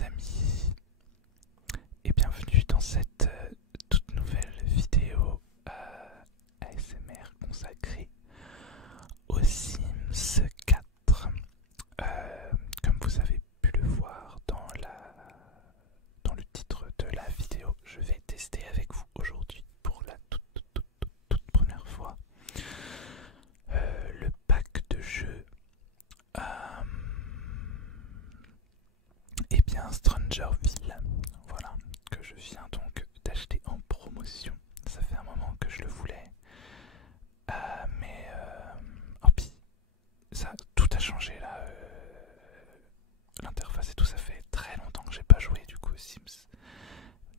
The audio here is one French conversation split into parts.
les amis et bienvenue dans cette toute nouvelle vidéo ASMR consacrée aux Sims 4. Comme vous avez pu le voir dans le titre de la vidéo, je vais tester avec vous aujourd'hui pour la toute première fois le pack de jeux et bien Strangerville, voilà, que je viens donc d'acheter en promotion. Ça fait un moment que je le voulais, mais oh, puis ça, tout a changé là, l'interface et tout, ça fait très longtemps que j'ai pas joué du coup aux Sims,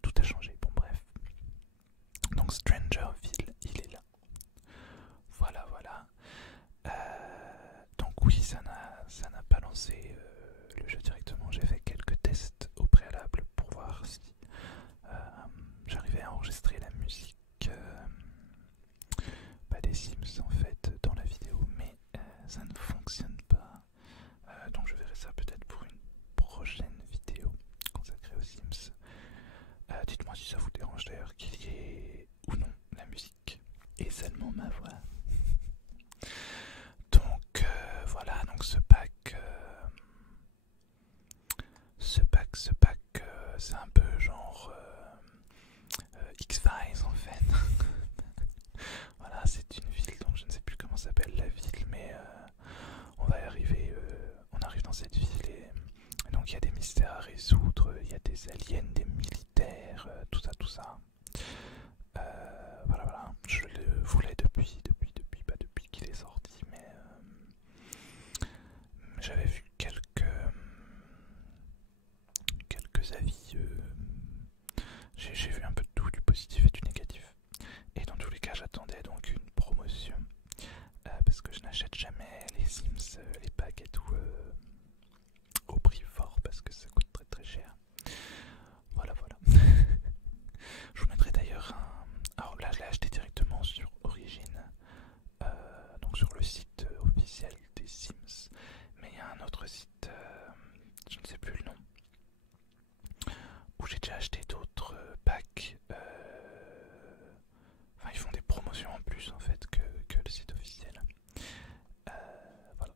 tout a changé, bon bref. Donc Strangerville, il est là, voilà. Donc oui, ça n'a pas lancé le jeu directement, j'ai fait quelques tests au préalable pour voir si j'arrivais à enregistrer la musique des Sims en fait dans la vidéo, mais ça ne fonctionne pas. Donc je verrai ça peut-être pour une prochaine vidéo consacrée aux Sims. Dites-moi si ça vous dérange d'ailleurs qu'il y ait ou non la musique et seulement ma voix. Donc voilà, donc ce pack, c'est un peu genre X-Files en fait. Voilà, c'est une ville, donc je ne sais plus comment s'appelle la ville, mais on va y arriver, on arrive dans cette ville et donc il y a des mystères à résoudre, il y a des aliens, des militaires, tout ça. Voilà, je le voulais depuis qu'il est sorti, mais j'avais vu quelques avis, j'ai vu un peu de tout, du positif et du négatif. Et dans tous les cas, j'attendais donc une promotion parce que je n'achète jamais les Sims, les packs et tout au prix fort parce que ça coûte très très cher. Voilà. Je vous mettrai d'ailleurs alors là, je l'ai acheté directement sur Origin, donc sur le site officiel des Sims. Mais il y a un autre site, je ne sais plus le nom, où j'ai déjà acheté d'autres packs. Enfin, ils font des promotions en plus en fait que le site officiel. Voilà.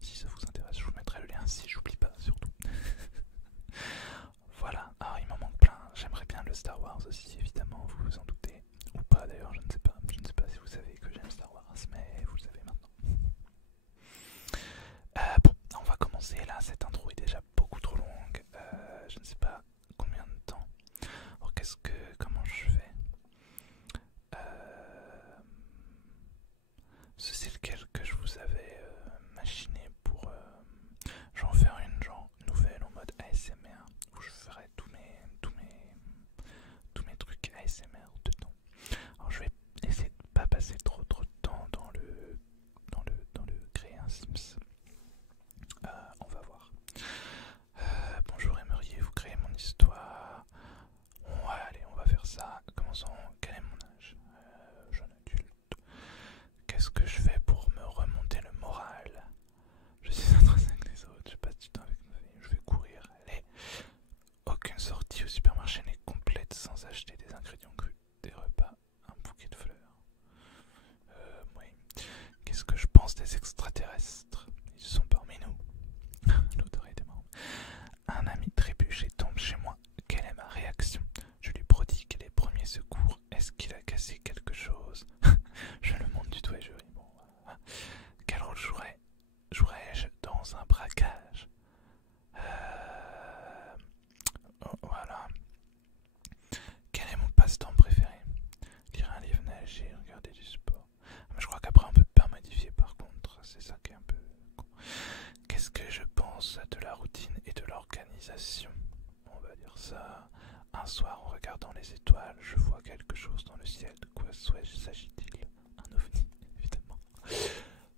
Si ça vous intéresse, je vous mettrai le lien si j'oublie pas surtout. Voilà. Alors il m'en manque plein. J'aimerais bien le Star Wars aussi, évidemment, vous vous en doutez. Ou pas d'ailleurs, je ne sais pas. Je ne sais pas si vous savez que j'aime Star Wars, mais vous le savez maintenant. Bon, on va commencer là. Cette intro est déjà beaucoup trop longue. Je ne sais pas combien de temps. Alors comment je fais? C'est lequel que je vous avais machiné pour j'en faire une genre nouvelle en mode ASMR où je ferai tous mes trucs ASMR dedans. Alors je vais essayer de pas passer trop de temps dans le créer un Sims. On va voir. Bonjour, aimeriez-vous créer mon histoire? Ouais, allez, on va faire ça. Commençons. Quel est mon âge? Jeune adulte. Qu'est-ce que je fais pour me remonter le moral? Je suis intrinsèque avec les autres, je passe du temps avec ma famille, je vais courir. Allez. Aucune sortie au supermarché n'est complète sans acheter des ingrédients crus, des repas, un bouquet de fleurs. Oui. Qu'est-ce que je pense des extraterrestres? Ils sont parmi nous. L'odeur était marrant. Un ami trébuche et tombe chez moi. Quelle est ma réaction? Je lui prodigue les premiers secours. Est-ce qu'il a cassé quelque chose? Je le montre du doigt et je ris. Bon, voilà. Quel rôle jouerais-je dans un braquage? Voilà. Quel est mon passe-temps préféré? Lire un livre, nager, regarder du sport. Mais je crois qu'après on peut pas modifier par contre. C'est ça qui est un peu con. Qu'est-ce que je pense de la routine et de l'organisation? On va dire ça. Un soir, en regardant les étoiles, je vois quelque chose dans le ciel. De quoi s'agit-il? Un ovni, évidemment.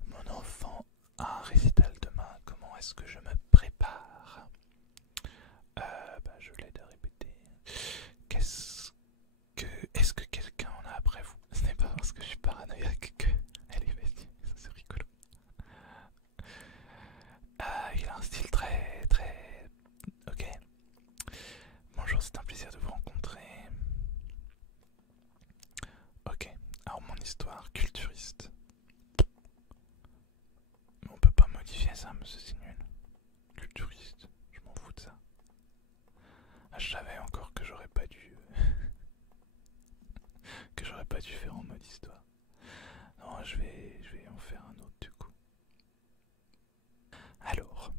Mon enfant a un récital demain. Comment est-ce que je me prépare? Je l'aide à répéter. Est-ce que quelqu'un en a après vous? Ce n'est pas parce que je suis paranoïaque que... Allez, vas-y, ça c'est rigolo. Il a un style très histoire culturiste. Mais on peut pas modifier ça, monsieur, c'est nul. Culturiste, je m'en fous de ça. Ah, je savais encore que j'aurais pas dû... que j'aurais pas dû faire en mode histoire. Non, je vais en faire un autre du coup. Alors,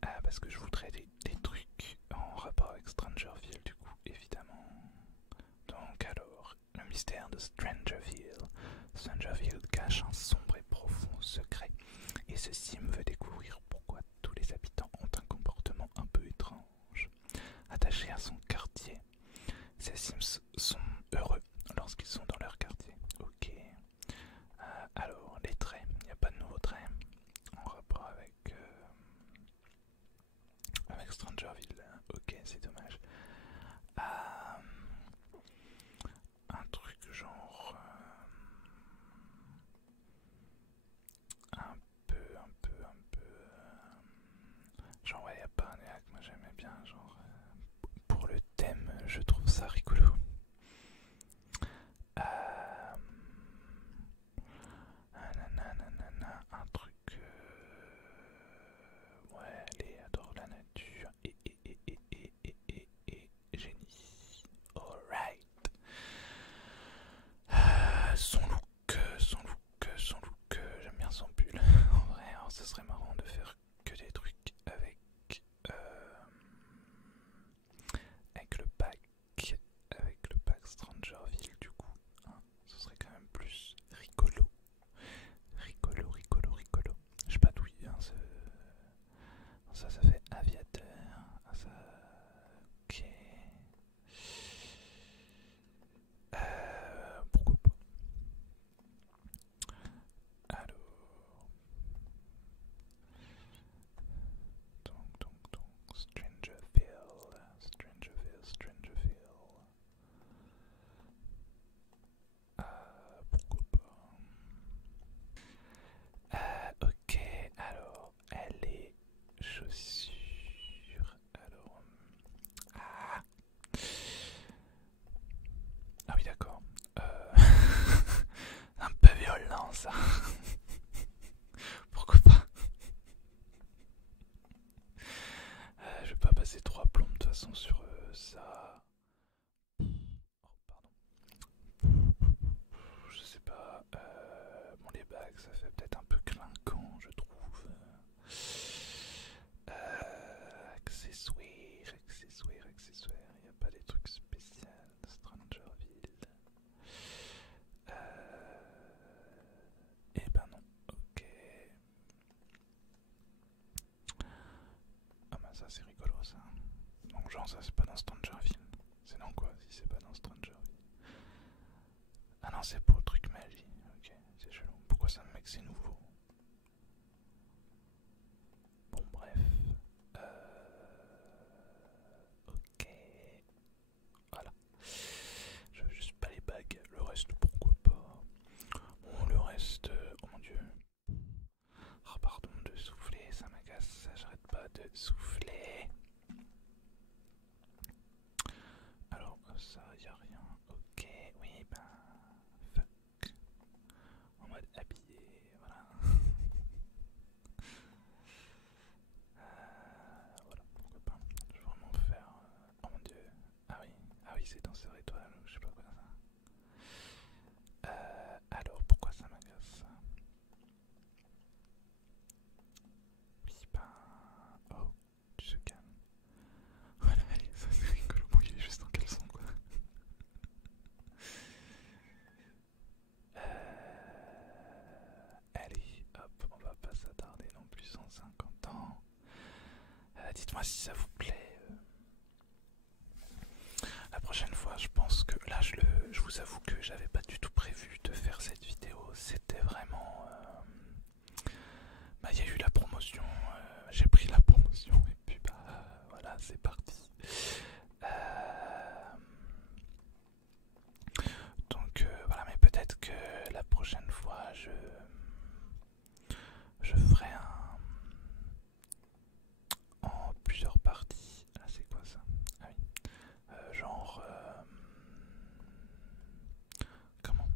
parce que je voudrais des trucs en rapport avec Strangerville du coup, évidemment. Donc alors, le mystère de Strangerville. Strangerville cache un sombre et profond secret. Et ce sim veut découvrir pourquoi tous les habitants ont un comportement un peu étrange. Attachés à son quartier, ces sims sont heureux lorsqu'ils sont dans leur quartier. Ok. Alors, les traits, il n'y a pas de nouveaux traits en rapport avec Strangerville. Ok, c'est dommage. Un truc genre... un peu... genre, ouais, il n'y a pas un néac, moi j'aimais bien, genre... pour le thème, je trouve ça rigolo. Un truc... ouais, allez, adore la nature et génie. Alright. Son look, j'aime bien son pull. En vrai, alors ce serait marrant de faire que des trucs avec le pack Strangerville du coup. Hein, ce serait quand même plus rigolo. Rigolo. Je sais pas d'où il vient ce... Ça fait aviateur. Ah, ça... ok. Pourquoi pas. Alors... donc... Strangerville. Pourquoi pas. Ok, alors... les chaussures... alors... ah, ah oui d'accord. Un peu violent ça. Pourquoi pas. Je vais pas passer 3 plombs de toute façon sur ça. Oh pardon. Je sais pas. Bon les bagues ça fait peut-être un peu clinquant je trouve. Accessoires. Il n'y a pas des trucs spéciaux. Strangerville. Eh ben non. Ok. Ah bah ça c'est rigolo ça. Donc genre ça c'est pas dans Strangerville. C'est dans quoi si c'est pas dans Strangerville? Ah non c'est pour le truc magie. Ok, c'est chelou. Pourquoi ça me met que c'est nouveau? Bon bref. Ok. Voilà. Je veux juste pas les bagues. Le reste pourquoi pas. Bon le reste... oh mon dieu. Oh pardon de souffler, ça m'agace. J'arrête pas de souffler. Alors ça y a rien. Ok, oui ben... fuck. En mode habillé, voilà. Voilà, pourquoi pas. Je vais vraiment faire... oh mon dieu. Ah oui c'est dans ces étoiles, je sais pas quoi ça. Alors pourquoi ça m'agace? Oui ben... oh, tu te calmes. Voilà, allez, ça c'est rigolo. Bon, il est juste en caleçon quoi. Allez, hop, on va pas s'attarder non plus 150 ans. Dites-moi si ça vous plaît. La prochaine fois, je pense que là, je vous avoue que j'avais pas du tout prévu de faire cette vidéo. C'était vraiment... bah, il y a eu la promotion, j'ai pris la promotion et puis bah voilà, c'est parti. Donc voilà, mais peut-être que la prochaine fois, je ferai en plusieurs parties. Ah, c'est quoi ça? Ah oui. Genre... comment?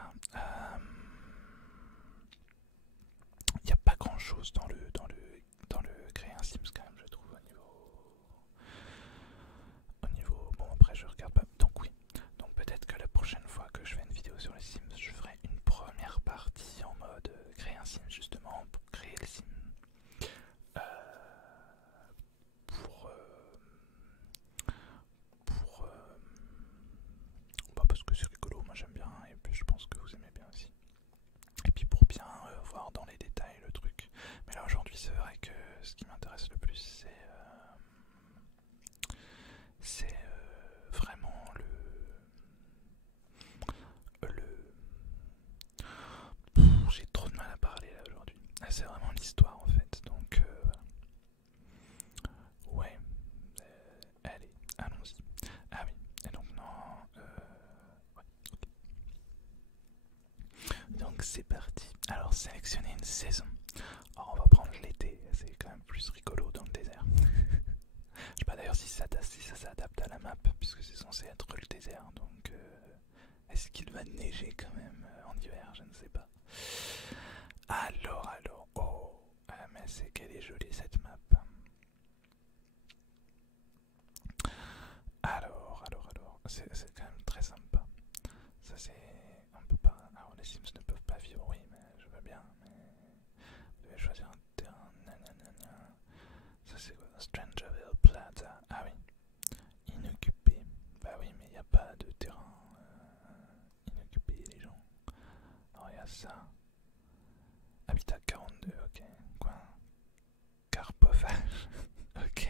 ça. Il n'y a pas grand chose dans le créer un Sims quand même, je trouve, au niveau. Bon, après je regarde pas. Donc oui. Donc peut-être que la prochaine fois que je fais une vidéo sur les Sims, je ferai une première partie en mode créer un Sim justement pour créer le Sim. Euh, pour bah parce que c'est rigolo, moi j'aime bien et puis je pense que vous aimez bien aussi. Et puis pour bien voir dans les détails le truc. Mais là aujourd'hui c'est vrai que ce qui m'intéresse le plus c'est vraiment j'ai trop de mal à parler là aujourd'hui. C'est vraiment l'histoire en fait. Donc ouais. Allez, allons-y. Ah oui. Et donc non. Ouais. Donc c'est parti. Alors sélectionner une saison. Alors on va prendre l'été, c'est quand même plus rigolo dans le désert. Je sais pas d'ailleurs si ça s'adapte à la map, puisque c'est censé être le désert, donc est-ce qu'il va neiger quand même en hiver, je ne sais pas. Alors, oh, ah, mais c'est qu'elle est jolie cette map. Alors, c'est quand même très sympa. Ça c'est, on peut pas, alors les Sims ne peuvent pas vivre, oui, mais je veux bien, mais vous devez choisir un terrain, nanana. Ça c'est quoi? Strangerville Plaza. Ah oui. Inoccupé. Bah oui, mais il n'y a pas de terrain inoccupé, les gens. Alors il y a ça. Habitat 42, ok. Quoi? Carpophage. Ok.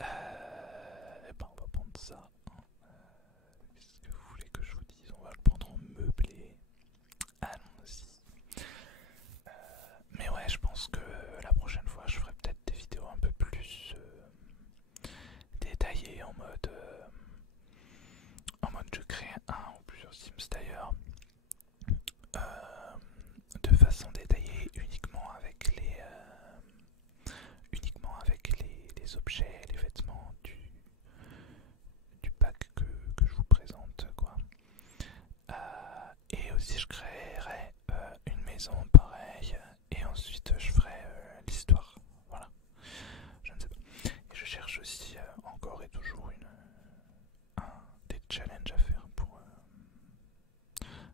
Et ben on va prendre ça. Qu'est-ce que vous voulez que je vous dise? On va le prendre en meublé. Allons-y. Mais ouais, je pense que la prochaine fois, je ferai peut-être des vidéos un peu plus détaillées en mode je crée un ou plusieurs Sims d'ailleurs, de façon détaillée uniquement avec les objets, les vêtements du pack que je vous présente quoi. Et aussi je créerai une maison pareille et ensuite je ferai l'histoire. Voilà, je ne sais pas. Et je cherche aussi encore et toujours des challenges à faire pour.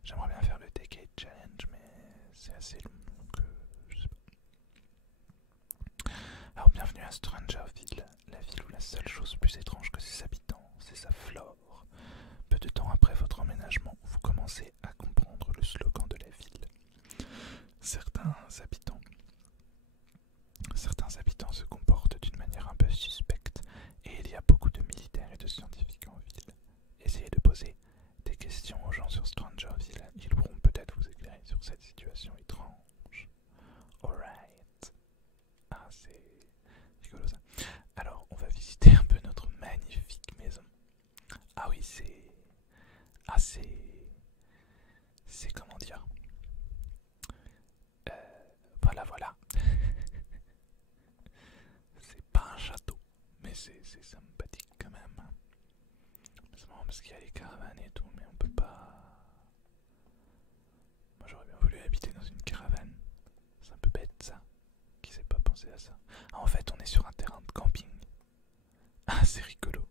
J'aimerais bien faire le Decade Challenge, mais c'est assez long donc je sais pas. Alors bienvenue à Strangerville, la ville où la seule chose plus étrange que ses habitants, c'est sa flore. Peu de temps après votre emménagement, vous commencez à comprendre le slogan de la ville. Certains habitants se comportent d'une manière un peu suspecte, et il y a beaucoup de militaires et de scientifiques en ville. Essayez de poser des questions aux gens sur Strangerville, ils pourront peut-être vous éclairer sur cette situation étrange. Alright. Ah, c'est rigolo ça. Alors, on va visiter un peu notre magnifique maison. Ah oui, c'est... Ah, c'est comment dire. Voilà. C'est pas un château, mais c'est sympathique quand même. C'est marrant parce qu'il y a les caravanes et tout, mais on peut pas... Moi j'aurais bien voulu habiter dans une caravane. C'est un peu bête ça. Qui sait pas penser à ça? Ah, en fait, on est sur un terrain de camping. Ah, c'est rigolo.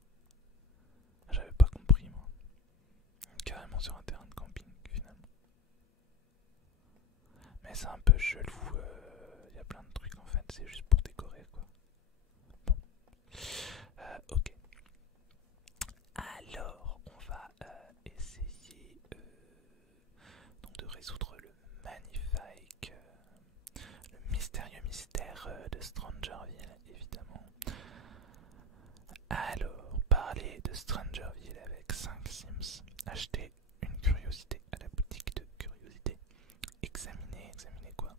J'avais pas compris moi. Carrément sur un terrain de camping finalement. Mais c'est un peu chelou. Y a plein de trucs en fait, c'est juste pour décorer quoi. Bon. Ok. Alors, on va essayer donc de résoudre le mystérieux mystère de Strangerville, évidemment. Alors, parler de Strangerville avec 5 Sims. Acheter une curiosité à la boutique de curiosité. Examiner quoi?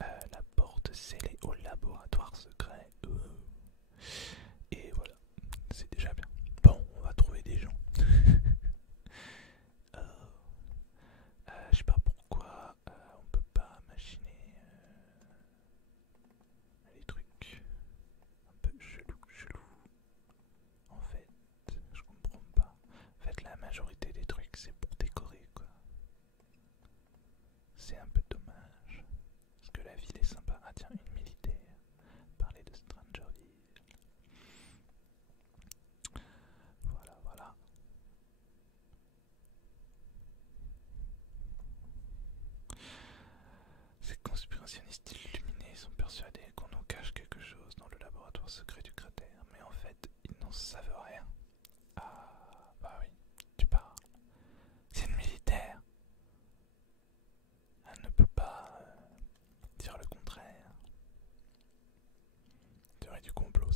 La porte scellée au laboratoire secret. Et voilà, c'est déjà bien. Bon, on va trouver des gens. Je sais pas pourquoi on peut pas machiner les trucs un peu chelou. En fait, je comprends pas. En fait, la majorité des trucs, c'est pour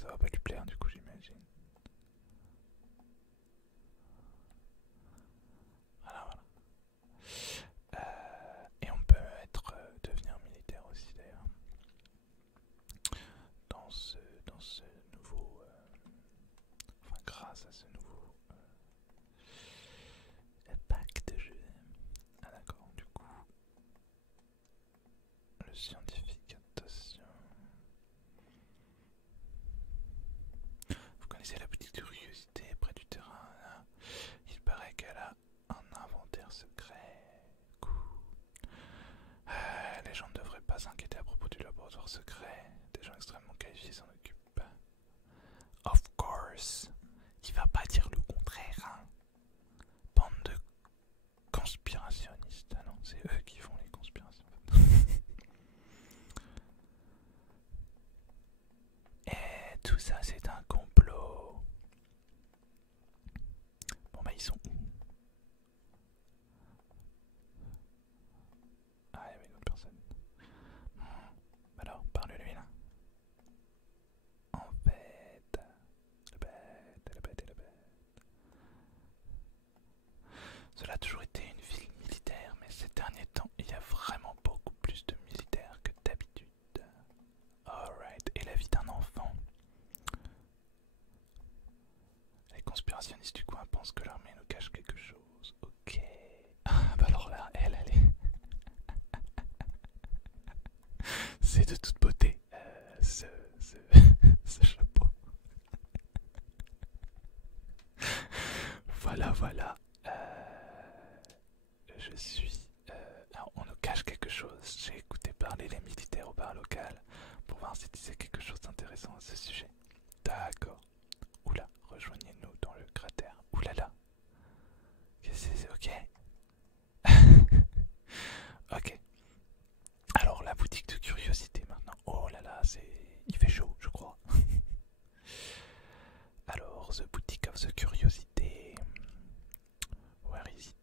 ça va pas lui plaire du coup j'imagine. Voilà, voilà. Et on peut devenir militaire aussi d'ailleurs. Dans ce nouveau... enfin grâce à ce nouveau pack de jeu. Ah d'accord, du coup... Le scientifique, attention... Vous connaissez la petite curiosité près du terrain là. Il paraît qu'elle a un inventaire secret. Les gens ne devraient pas s'inquiéter à propos du laboratoire secret. Des gens extrêmement qualifiés s'en occupent. Of course. Il va pas dire le contraire, hein. Bande de conspirationnistes. Ah non, c'est eux qui font les conspirations. Et tout ça, c'est un complot. Bon bah ils sont où? Ah, il y avait une autre personne. Alors, parle-lui là. En fait, la bête. Cela a toujours été une ville militaire, mais ces derniers temps, il y a vraiment beaucoup plus de militaires que d'habitude. Alright, et la vie d'un enfant? Les conspirationnistes du coin pensent que l'armée nous cache quelque chose. Ok. Ah, bah alors là, elle est... C'est de toute beauté, ce chapeau. Voilà, voilà. Je suis... alors, on nous cache quelque chose. J'ai écouté parler les militaires au bar local pour voir s'ils disaient quelque chose d'intéressant à ce sujet. D'accord. Oula, rejoignez-nous dans le cratère. Oulala. Qu'est-ce que c'est? Ok. Ok. Alors, la boutique de curiosité maintenant. Oh là là, il fait chaud, je crois. Alors, the boutique of the curiosity. Where is it?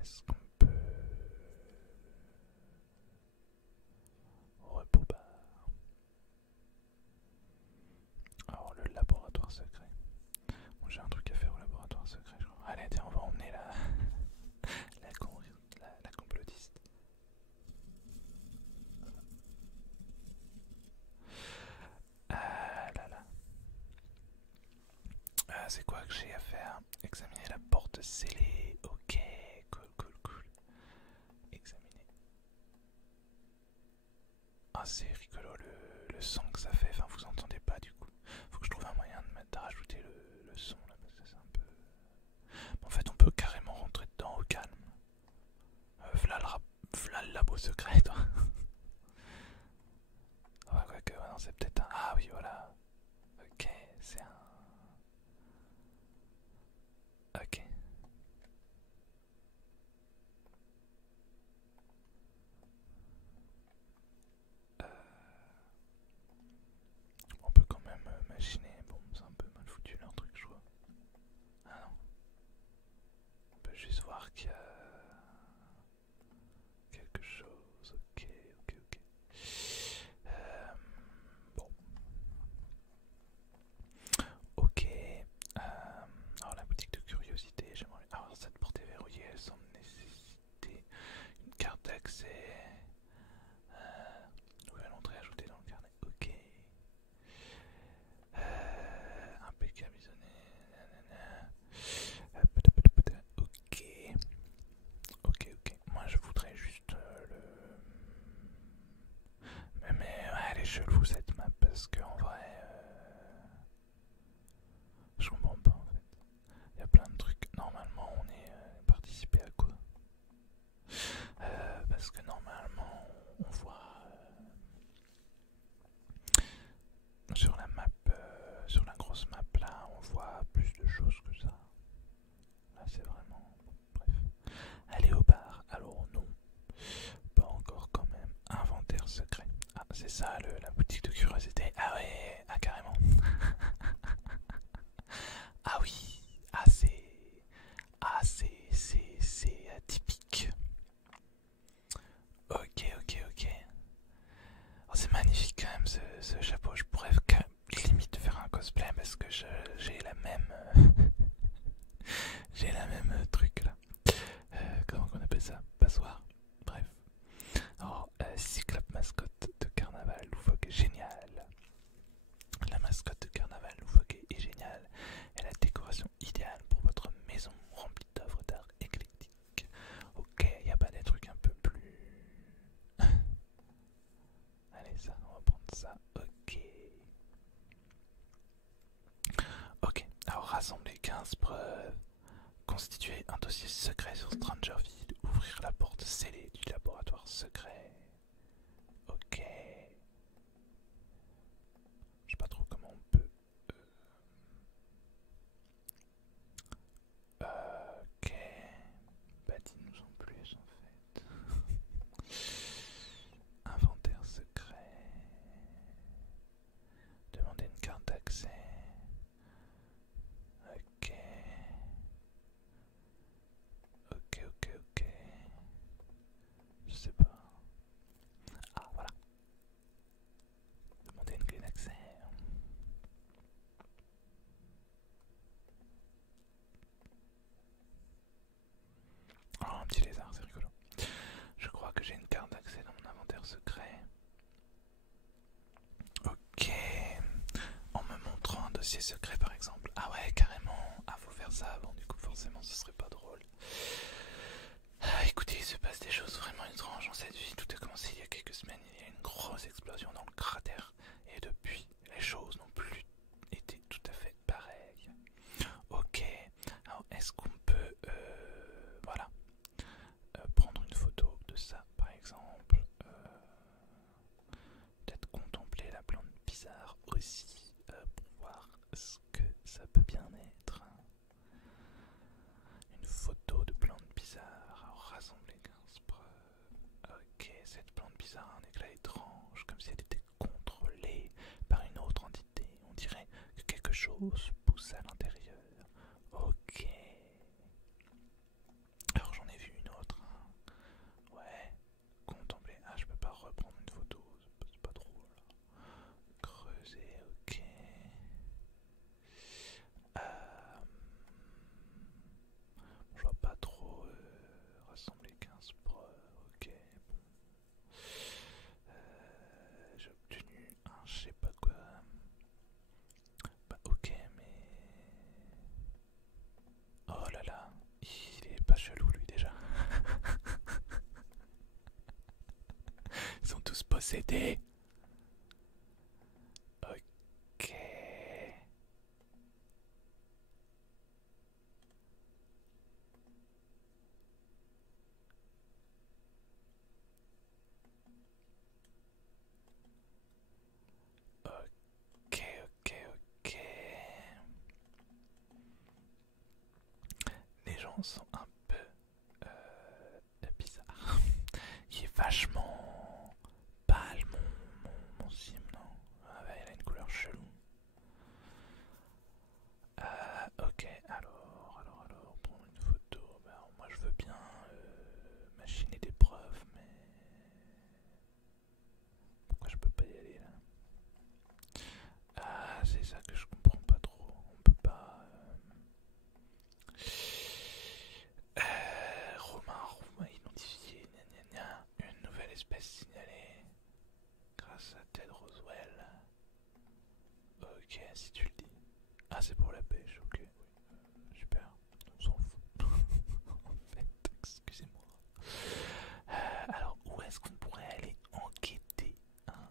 Est-ce qu'on peut... Repos bar. Alors, le laboratoire secret. Bon, j'ai un truc à faire au laboratoire secret, je crois. Allez, tiens, on va emmener la complotiste. Ah là là. C'est quoi que j'ai à faire? Examiner la porte scellée. Ok, cool. Examiner. Ah, c'est rigolo le son que ça fait. Enfin, vous entendez pas du coup. Faut que je trouve un moyen de rajouter le son là, parce que c'est un peu... En fait, on peut carrément rentrer dedans au calme. V'là le labo secret, toi. Ouais, quoique, ouais, non, c'est peut-être un... Ah oui, voilà. Ok, c'est un... Ok. On peut quand même machiner. Bon, c'est un peu mal foutu leur truc, je crois. Ah non. On peut juste voir qu'il y a quelque chose. Ok. Bon. Ok. Alors la boutique de curiosité, j'aimerais... Alors cette porte est verrouillée, elle semble nécessiter une carte d'accès. Nouvelle entrée ajoutée dans le carnet. Ok. Impeccable isonné. Ok. Moi je voudrais juste mais ouais, elle est chelou cette map parce qu'en vrai je comprends pas en fait. Il y a plein de trucs. Normalement on est participé à quoi? Parce que normalement on voit sur la map, sur la grosse map là, on voit plus de choses que ça. Là c'est vraiment... Bref. Aller au bar, alors non. Pas encore quand même. Inventaire secret. Ah c'est ça la boutique de curiosité. Ah ouais, ah carrément. Ah oui, c'est atypique. Ok. Oh, c'est magnifique quand même constituer un dossier secret sur Strangerville, ouvrir la porte scellée du laboratoire secret. Ok. Je sais pas trop comment on peut. Ok. Bah dis-nous en plus en fait. Inventaire secret. Demander une carte d'accès. Ok. Ok. Je sais pas. Ah voilà. Demander une clé d'accès. Oh, un petit lézard, c'est rigolo. Je crois que j'ai une carte d'accès dans mon inventaire secret. Ok. En me montrant un dossier secret par exemple. Ah ouais, carrément. Ah, faut faire ça avant, du coup forcément ce serait pas drôle. Ah, écoutez, il se passe des choses vraiment étranges dans cette vie. Tout a commencé il y a quelques semaines. Il y a eu une grosse explosion dans le cratère. Et depuis, les choses n'ont plus été tout à fait pareilles. Ok. Alors, est-ce qu'on peut... voilà. Prendre une photo de ça par exemple. Peut-être contempler la plante bizarre aussi. Pour voir ce que ça peut bien être. Une photo de plante bizarre. Alors, rassembler 15 preuves. Ok, cette plante bizarre a un éclat étrange, comme si elle était contrôlée par une autre entité. On dirait que quelque chose pousse à l'intérieur. Ok. Alors j'en ai vu une autre. Hein. Ouais. Contempler. Ah, je peux pas reprendre une photo. C'est pas drôle. Creuser, ok. Je vois pas trop rassembler 15 preuves, ok. J'ai obtenu un je sais pas quoi. Bah ok, mais... Oh là là, il est pas chelou lui déjà. Ils sont tous possédés. Ok. Ok. Les gens sont un peu bizarres. Il est vachement pâle mon sim, non? Ah ouais, il a une couleur chelou. Ok, alors, prendre une photo. Bah, alors, moi je veux bien machiner des preuves, mais pourquoi je peux pas y aller là? Ah, c'est ça que je comprends pas trop. On peut pas. Romain identifié, une nouvelle espèce signalée grâce à Ted Roswell. Ok, si tu le dis. Ah, c'est pour la pêche, ok, oui. Super, on s'en fout. En fait, excusez-moi. Alors, où est-ce qu'on pourrait aller enquêter hein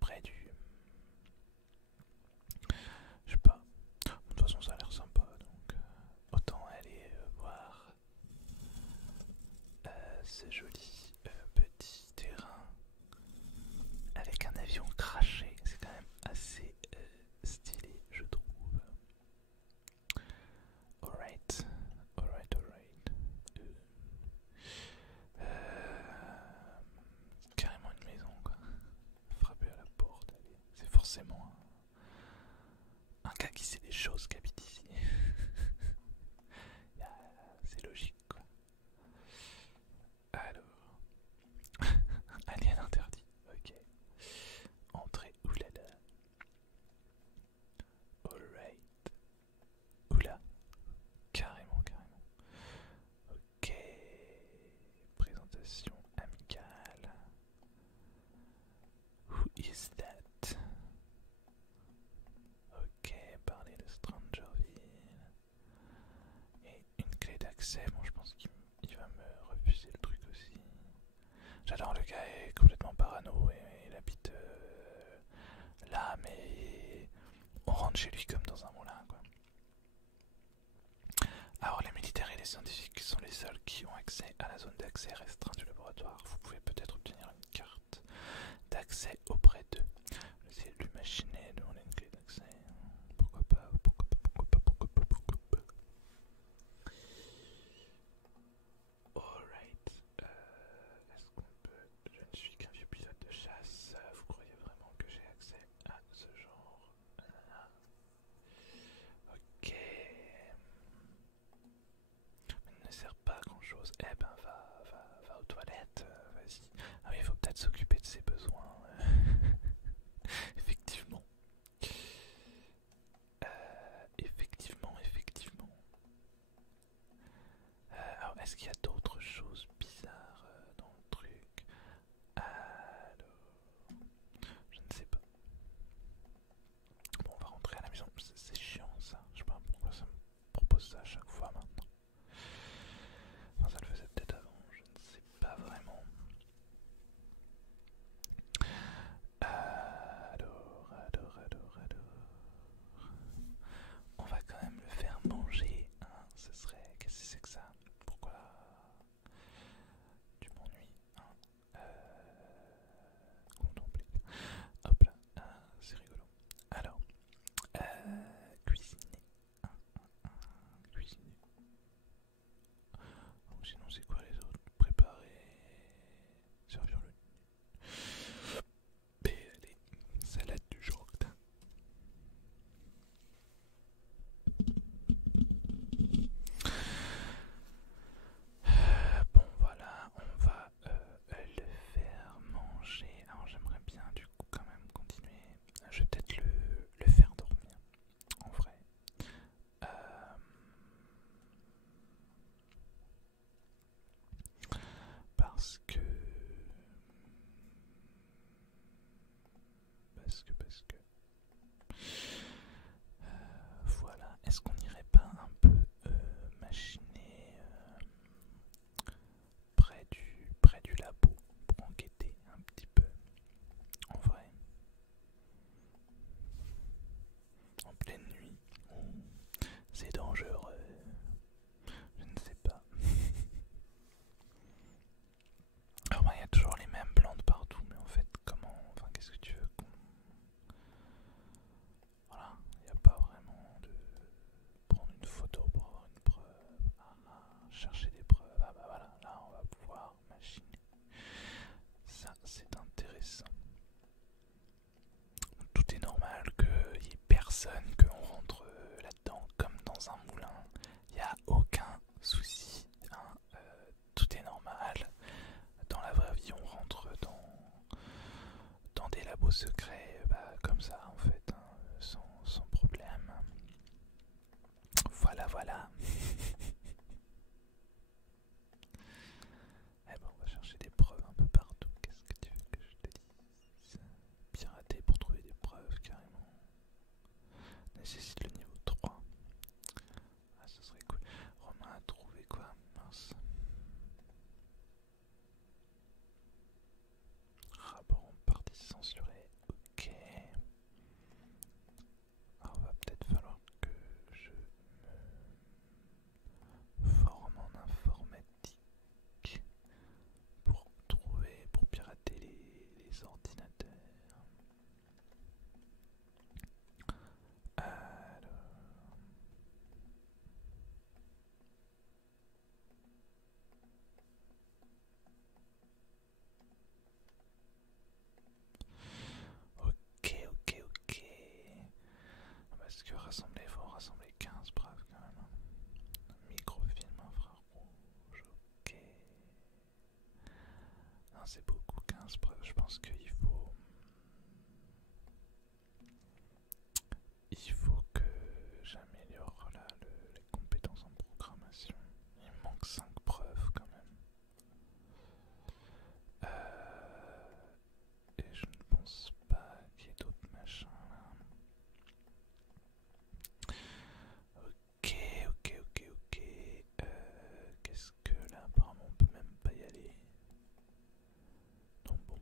près du... Je sais pas. De toute façon, ça a l'air sympa, donc autant aller voir ce joli petit terrain avec un avion craché. C'est quand même assez stylé, je trouve. Alright. Carrément une maison, quoi. Frapper à la porte, allez. C'est forcément un gars qui sait des choses qui habite ici. C'est logique, quoi. Alors, alien interdit, ok. Entrée, oulala. Alright. Oula, carrément. Ok. Présentation amicale. Who is that? Ok, parler de Strangerville. Et une clé d'accès, bon je pense qu'il va me refuser le truc aussi. J'adore, le gars est complètement parano et il habite là, mais on rentre chez lui comme dans un moulin, quoi. scientifiques sont les seuls qui ont accès à la zone d'accès restreinte du laboratoire. Vous pouvez peut-être obtenir une carte d'accès auprès d'eux. Le cellule machinée demande une clé d'accès. Pourquoi pas, pourquoi pas, pourquoi pas, pourquoi pas, pourquoi pas. Alright. Est-ce qu'on peut... Je ne suis qu'un vieux pilote de chasse. Vous croyez vraiment que j'ai accès à ce genre? Ok. Mais il ne sert pas à grand chose. Eh ben va aux toilettes, vas-y. Ah oui, il faut peut-être s'occuper de ses besoins. Effectivement. Effectivement. Alors, est-ce qu'il y a d'autres choses bizarres dans le truc? Alors, je ne sais pas. Bon, on va rentrer à la maison. C'est chiant ça. Je sais pas pourquoi ça me propose ça à chaque fois maintenant. Enfin, ça le faisait peut-être avant. Je ne sais pas vraiment. Alors. On va quand même le faire manger. Hein. Ce serait. Qu'est-ce que c'est que ça? Pourquoi tu m'ennuies? Hein. Contempler. Hop là. C'est rigolo. Alors. Cuisiner. Cuisiner. Oh, sinon, c'est quoi les autres? Préparer. Servir le. Allez. Salade du jardin. Bon voilà, on va le faire manger. Alors j'aimerais bien du coup quand même continuer. Je vais peut-être le faire dormir en vrai. Euh, parce que voilà. Est-ce qu'on n'irait pas un peu machiner près du labo pour enquêter un petit peu en vrai en pleine nuit? C'est dangereux. Je ne sais pas. Alors il y a toujours les mêmes plantes partout, mais en fait comment... Enfin qu'est-ce que tu veux qu'on... Voilà, il n'y a pas vraiment de... Prendre une photo pour avoir une preuve. Chercher des preuves. Ah bah voilà, là on va pouvoir machiner. Ça c'est intéressant. Tout est normal qu'il n'y ait personne, qu'on rentre là-dedans comme dans un moulin. Il n'y a aucun souci. Hein. Tout est normal. Dans la vraie vie, on rentre dans des labos secrets, comme ça en fait, hein, sans problème. Voilà. Eh ben, on va chercher des preuves un peu partout. Qu'est-ce que tu veux que je te dise? Pirater pour trouver des preuves, carrément. Nécessite le niveau 3. Ah, ça serait cool. Romain a trouvé quoi? Mince. Rapport en partie censuré. Ok. Alors, va peut-être falloir que je me forme en informatique pour pirater les ordinateurs. Alors. Ok. Parce que rassembler, il faut en rassembler 15 preuves quand même. Hein. Microfilm infrarouge, ok. Non, c'est beaucoup, 15 preuves. Je pense qu'il faut... Il faut que j'améliore là les compétences en programmation. Il me manque 5 preuves quand même. Et je ne pense pas qu'il y ait d'autres machins là. Ok. Qu'est-ce que là, apparemment on peut même pas y aller. Donc bon.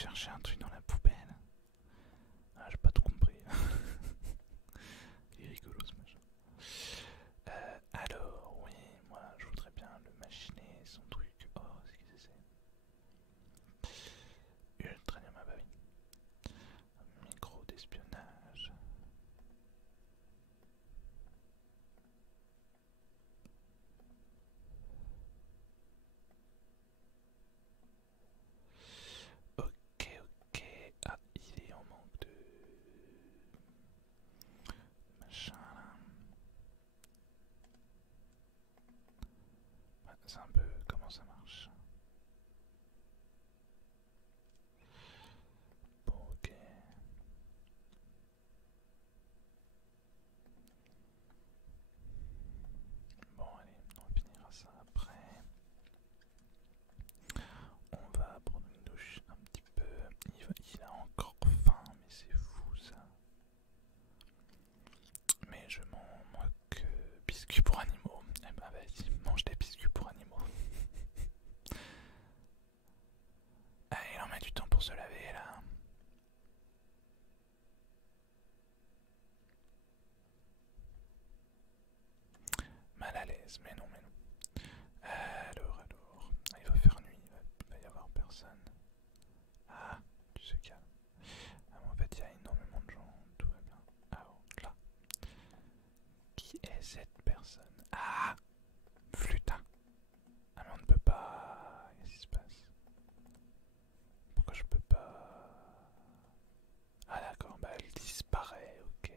chercher un truc dans la poubelle. Ah, j'ai pas tout compris. Il est rigolo ce machin. Alors, oui, moi je voudrais bien le machiner, son truc. Oh, c'est ce que c'est. Ultranium, ah bah oui. Un micro d'espionnage. Ok, ok. Ah, il est en manque de machin là. Ouais, c'est un peu comment ça marche. Bon, ok. Bon, allez, on finira ça après. On va prendre une douche un petit peu. Il a encore faim, mais c'est fou ça. Mais je m'en moque. Biscuits pour animaux. Eh ben vas-y, mange des biscuits pour animaux. Ah, il en met du temps pour se laver là. Mal à l'aise, mais non, mais non. Alors. Ah, il va faire nuit, il va y avoir personne. Ah, tu se calmes. Ah, en fait, il y a énormément de gens, tout va bien. Alors, là. Qui est cette personne? Ah, Flutin. Ah, mais on ne peut pas. Qu'est-ce qui se passe? Pourquoi je peux pas? Ah, d'accord, bah elle disparaît, ok.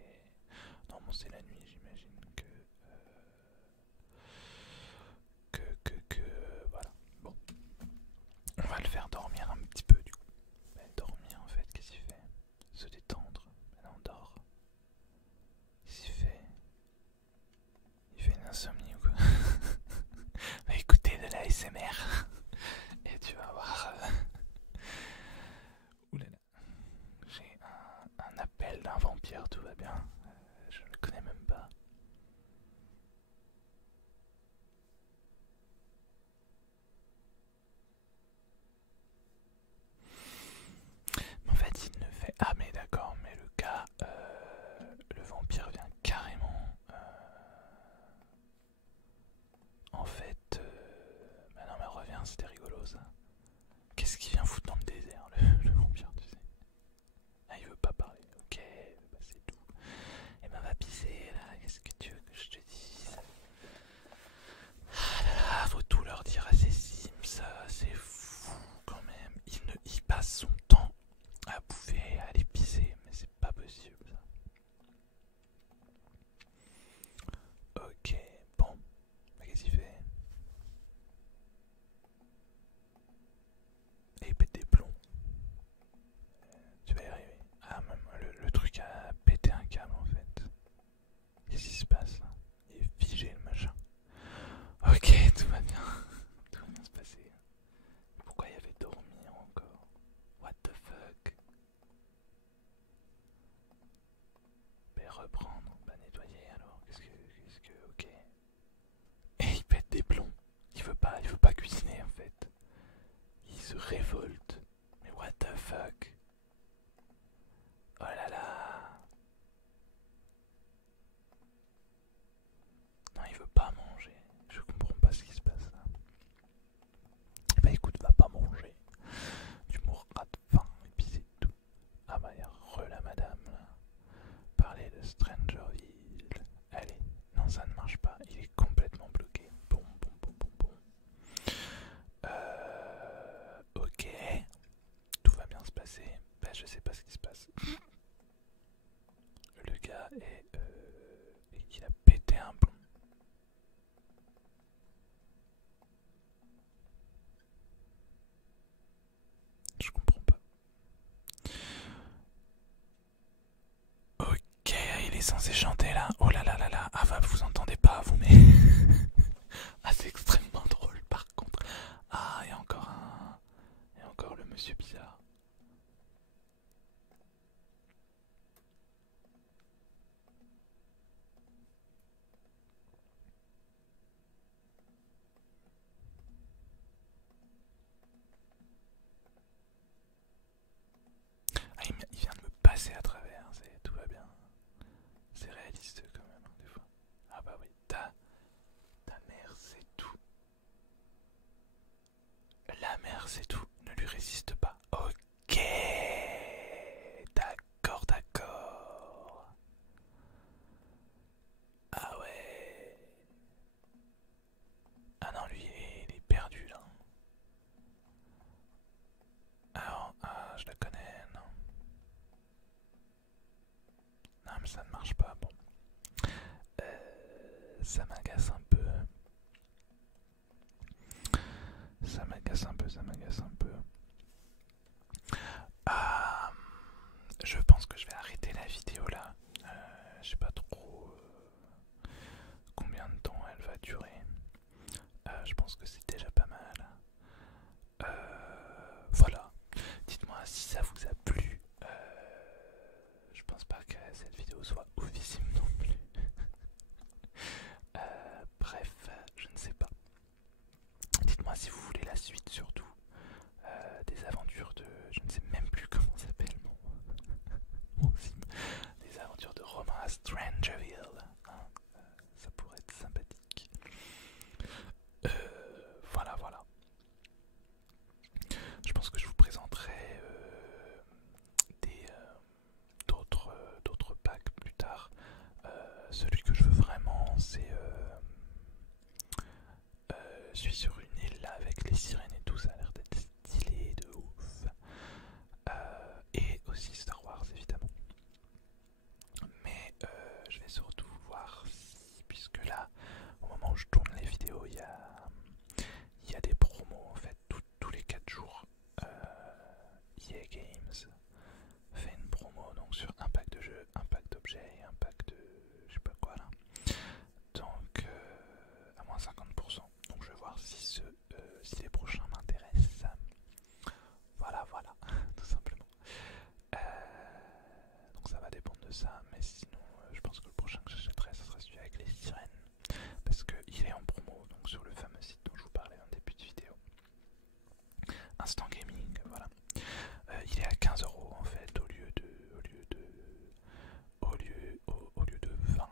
Non, bon, c'est la nuit, j'imagine voilà. Bon, on va le faire dormir un petit peu, du coup. Bah, dormir, en fait, qu'est-ce qu'il fait? Se détendre. Bah, non, dort. Qu'est-ce qu'il fait? Il fait une insomnie ou quoi? Va écouter de la ASMR et tu vas voir. Oulala, j'ai un appel d'un vampire, tout va bien. Je ne le connais même pas. En fait, il ne fait. Ah, mais d'accord, mais le gars, le vampire vient carrément. En fait, bah non, mais reviens, c'était rigolo ça. Qu'est-ce qu'il vient foutre dans le désert, le vampire, tu sais? Ah, il veut pas parler, ok, bah c'est tout. Et ben, va pisser là, qu'est-ce que tu veux que je te dise? Ah là là, faut tout leur dire à ces Sims, c'est fou quand même. Il passe son temps à bouffer, à aller pisser, mais c'est pas possible ça. Ok, bon, bah, qu'est-ce qu'il fait? Et il pète des plombs. Tu vas y arriver. Ah, même le truc a pété un câble en fait. Qu'est-ce qui se passe là? Il est figé le machin. Ok, tout va bien. Tout va bien se passer. Pourquoi il avait dormi encore? What the fuck? Ben reprendre, bah nettoyer alors. Ok. Et il pète des plombs. Il veut pas cuisiner en fait. Il se révolte. Mais what the fuck? Oh là là. Non, il veut pas manger. Je comprends pas ce qui se passe là. Bah écoute, va pas manger. Tu mourras de faim et puis c'est tout. Ah bah y'a la madame là. Parler de Strangerville. Allez, non ça ne marche pas. Il est complètement bloqué. Bon. Ok. Tout va bien se passer. Bah je sais pas ce qui se passe. Le gars est... il a pété un plomb. Je comprends pas. Ok, il est censé chanter là. Oh là là là là. Ah bah vous entendez pas vous mais... ah c'est extrêmement drôle par contre. Ah et encore un... Et encore le monsieur bizarre. réaliste quand même, hein, des fois. Ah bah oui, ta mère c'est tout. La mère c'est tout, ne lui résiste pas. Ok, d'accord, d'accord. Ah ouais. Ah non, lui il est perdu là. Alors, ah, je la connais, non. Non mais ça ne marche pas, bon. Ça m'agace un peu. Ça m'agace un peu, ça m'agace un peu. Ah, je pense que je vais arrêter la vidéo là. Je sais pas trop combien de temps elle va durer. Je pense que c'est déjà pas mal. Voilà. Dites-moi si ça vous a plu. Je pense pas que cette vidéo soit oufissime non plus. Bref, je ne sais pas. Dites-moi si vous voulez la suite surtout. Des aventures de... Je ne sais même plus comment s'appelle mon sim. Des aventures de Romain à Strangerville. Hein, ça pourrait être sympathique. Voilà, voilà. Je pense que je vous présenterai d'autres packs plus tard. Celui que je veux vraiment, c'est je suis sur une île là avec les sirènes et tout, ça a l'air d'être stylé de ouf. Et aussi Star Wars évidemment. Mais je vais surtout voir si, puisque là, au moment où je tourne les vidéos, il y a des promos en fait tous les 4 jours. EA Games fait une promo donc sur un pack de jeux, un pack d'objets et un pack de je sais pas quoi là. Donc à moins 50%. Donc je vais voir si les prochains m'intéressent. Voilà, voilà, tout simplement. Donc ça va dépendre de ça, mais sinon je pense que le prochain que j'achèterai ce sera celui avec les sirènes. Parce qu'il est en promo donc sur le fameux site dont je vous parlais en début de vidéo. Instant Gaming, voilà. Il est à 15 € en fait au lieu de 20.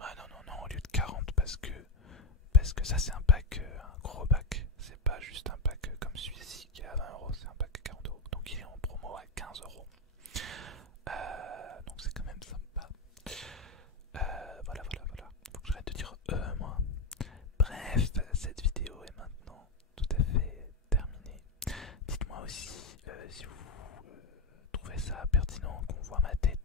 Ah non non non, au lieu de 40 parce que ça c'est un pack, un gros pack. C'est pas juste un pack comme celui-ci qui est à 20 €, c'est un pack à 40 €. Donc il est en promo à 15 €. Donc c'est quand même sympa. Voilà, voilà, voilà. Faut que j'arrête de dire moi. Bref, cette vidéo est maintenant tout à fait terminée. Dites-moi aussi si vous trouvez ça pertinent qu'on voit ma tête